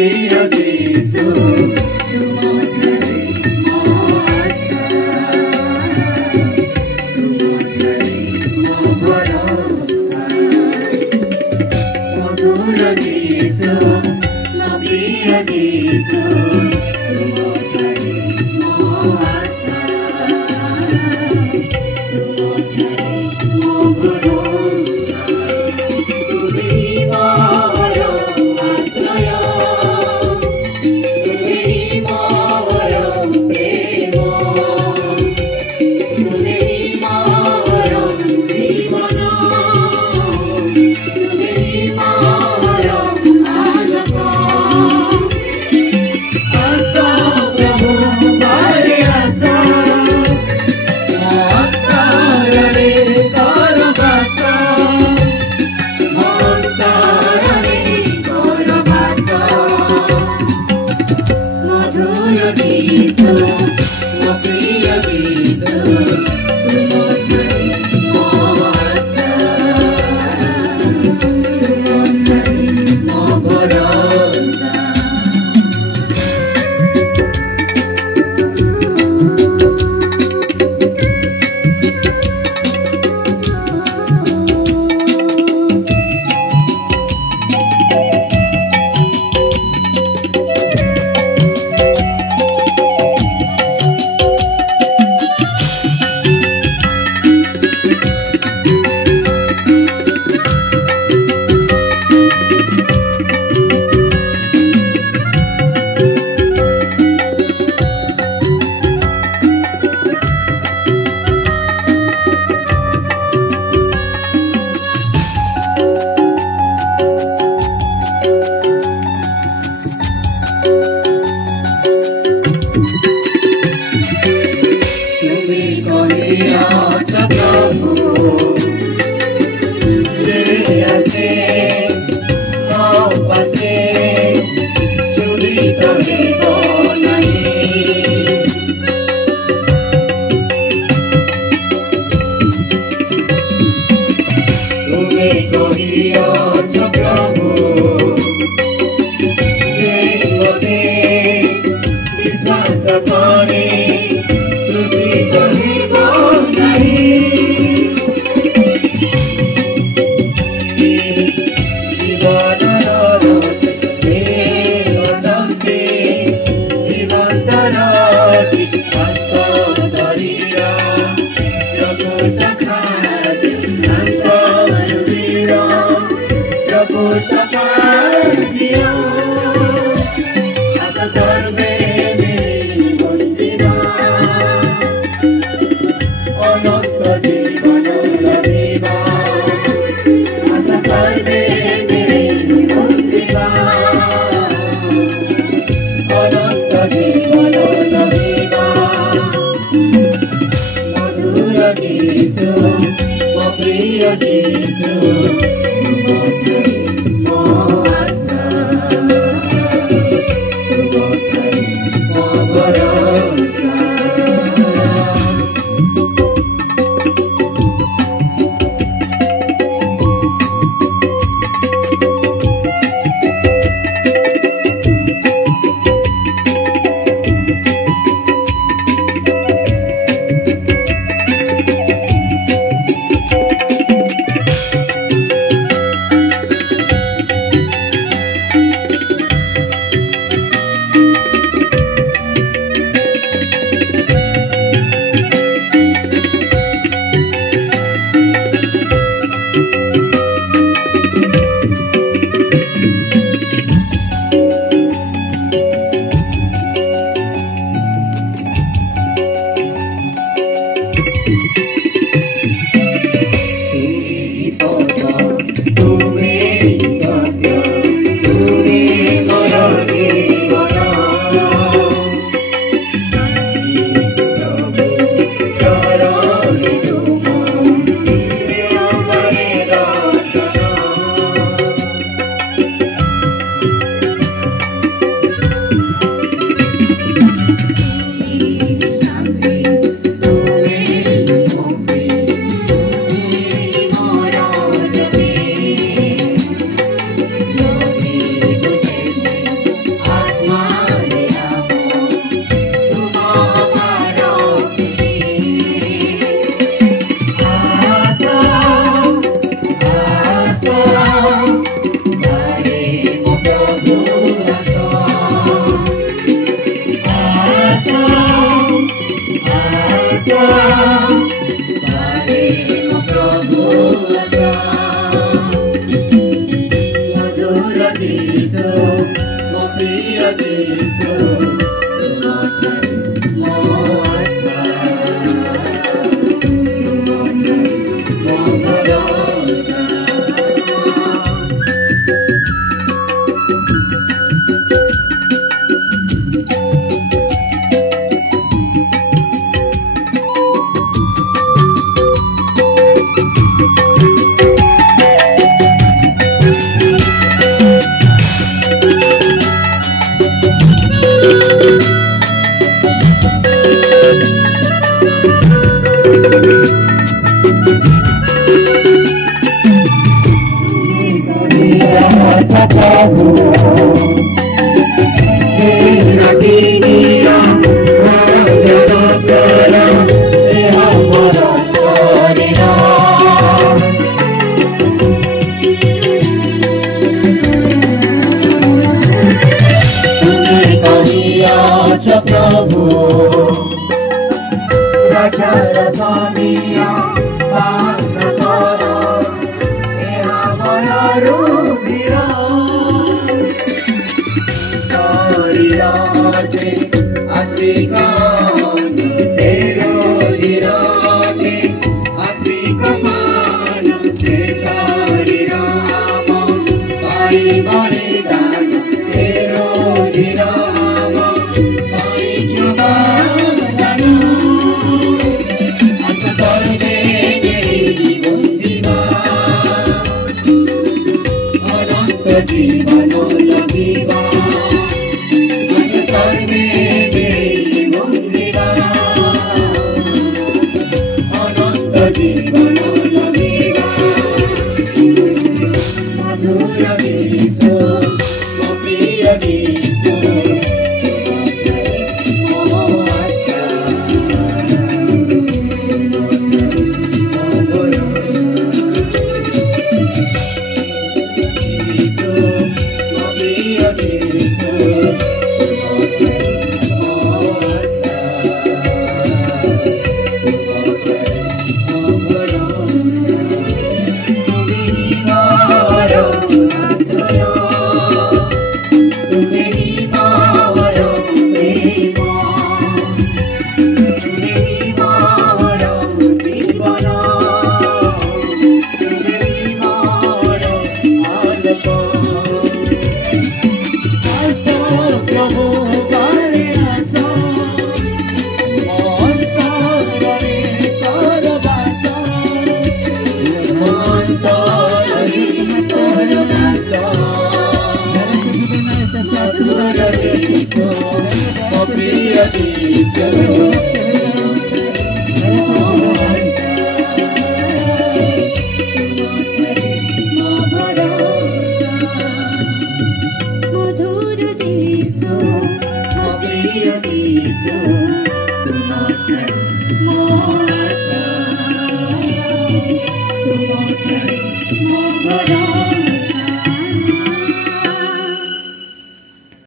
प्रिय जीशु तुमଠାରେ ମୋ ଆଶା तुमଠାରେ ମୋ ଭରସା ମଧୁର जीशु ମୋ ପ୍ରିୟ जीशु तुमଠାରେ ମୋ ଆଶା तुमଠାରେ ମୋ ଭରସା ତୁମେ ମୋର ଆଶ୍ରୟ ତୁମେ ମୋର ପ୍ରେମ ତୁମେ ମୋର ଜୀବନ ତୁମେ ମୋର ଆଲୋକ ଆସ ପ୍ରଭୁ ବାରେ ଆସ ମୋ ଅନ୍ତରରେ କର ବାସ ମୋ ଅନ୍ତରରେ କର ବାସ ମଧୁର जीशु ମୋ ପ୍ରିୟ जीशु ତୁମଠାରେ ମୋ ଆଶା ତୁମଠାରେ ମୋ ଭରସା তুমি কহিয়াছ প্রভু যে আছে ମୋ ପାଶେ ଚୋରି କରିବ ନାହିଁ ତୁମେ କହିଆଛ ପ୍ରଭୁ ଯେ ମୋତେ ବିଶ୍ୱାସ କରେ ତ୍ରୁଟି କରିବ ନାହିଁ ଜୀବନର ସେ ଅଟନ୍ତି ଜୀବନ୍ତର ତାଙ୍କ ଶରୀର ପ୍ରକୃତ ଖାଦ୍ୟ ତାଙ୍କ ହୃଦୟ ପ୍ରକୃତ ଖାଦ୍ୟ ଆସ ସର୍ବେ ବଞ୍ଚିବା ଅନନ୍ତ ଜୀବନ ଲଭିବା ଆସ ସର୍ବେ ବଞ୍ଚିବା ଅନନ୍ତ ଜୀବନ ଲଭିବା ମଧୁର जीशु ମୋ ପ୍ରିୟ जीशु ତୁମଠାରେ ମୋ ଆଶା ତୁମଠାରେ ମୋ ଭରସା जीशु तुमଠାରେ ମୋ ଆସ୍ଥା ତୁମଠାରେ ମୋ ଭରସା प्रभु रक्षर स्वामिया पान कर हमरो वीर शरीरते आत्मिका सेरो धीरते आत्मिका मान से शरीर पाई बलिदान सेरो धीर जीवन लगिवा सर्वे मुक्तिवा अनंत जीवन लगिवा मधुर जीशु प्रिय जीशु मो आस्था मधुर जीशु प्रिय जीशु तुमଠାରେ ମୋ आस्था तुमଠାରେ ମୋ भरोसा